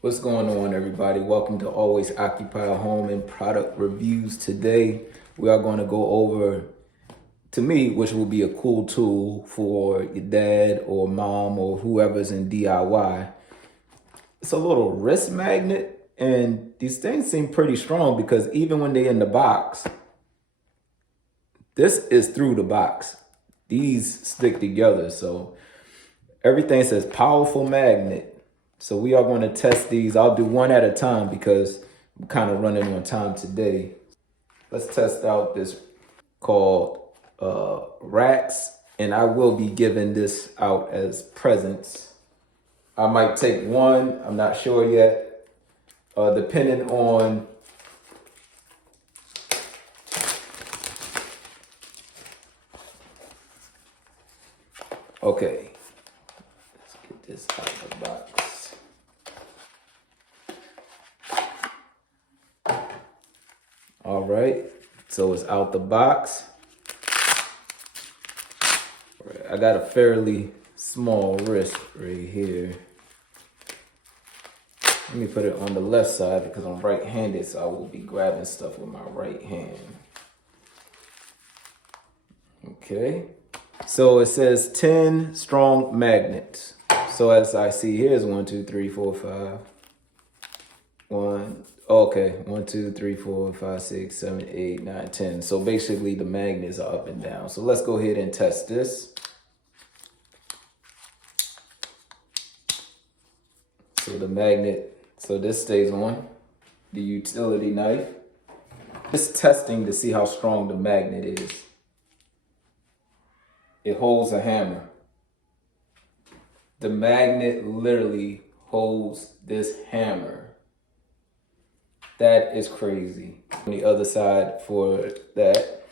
What's going on, everybody? Welcome to Always Occupy a Home and product reviews. Today we are going to go over, to me, which will be a cool tool for your dad or mom or whoever's in DIY. It's a little wrist magnet, and these things seem pretty strong because even when they're in the box, this is through the box. These stick together, so everything says powerful magnet. So we are going to test these. I'll do one at a time because I'm kind of running on time today. Let's test out this called RAKs, and I will be giving this out as presents. I might take one, I'm not sure yet, depending on okay. Let's get this out of the box. All right, so it's out the box. I got a fairly small wrist right here. Let me put it on the left side because I'm right-handed, so I will be grabbing stuff with my right hand. Okay, so it says 10 strong magnets. So as I see here is 1, 2, 3, 4, 5. 1, 2, 3, 4, 5, 6, 7, 8, 9, 10. So basically the magnets are up and down. So let's go ahead and test this. So the magnet, so this stays on. The utility knife. It's testing to see how strong the magnet is. It holds a hammer. The magnet literally holds this hammer. That is crazy. On the other side for that,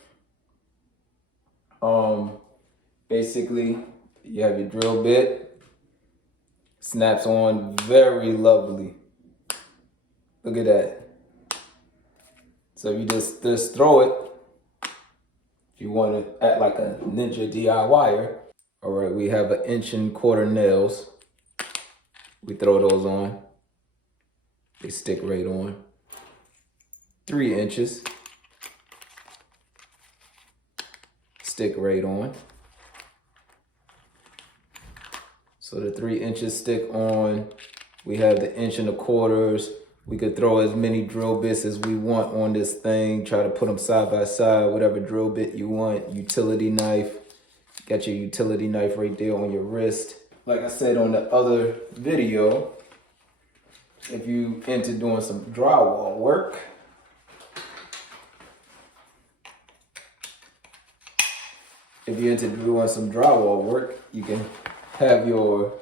basically you have your drill bit. Snaps on very lovely. Look at that. So you just throw it. If you want to act like a ninja DIYer. All right, we have 1.25 inch nails. We throw those on. They stick right on. 3 inches. Stick right on. So the 3 inches stick on. We have the 1.25 inches. We could throw as many drill bits as we want on this thing. Try to put them side by side, whatever drill bit you want. Utility knife. Got your utility knife right there on your wrist. Like I said on the other video, if you into doing some drywall work, you can have your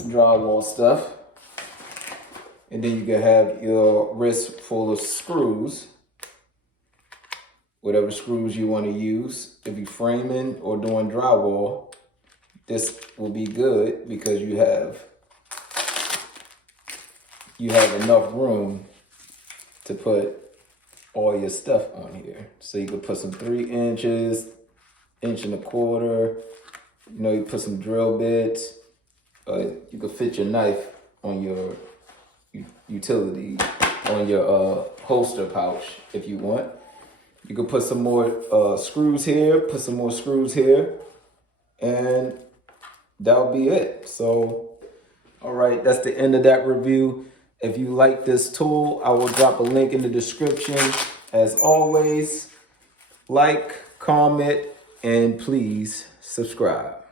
drywall stuff, and then you can have your wrist full of screws, whatever screws you want to use. If you're framing or doing drywall, this will be good because you have enough room to put all your stuff on here. So you could put some 3 inches, 1.25 inches. You know, you put some drill bits. You could fit your knife on your utility, on your holster pouch if you want. You could put some more screws here, put some more screws here, and that'll be it. So, all right, that's the end of that review. If you like this tool, I will drop a link in the description. As always, like, comment, and please subscribe.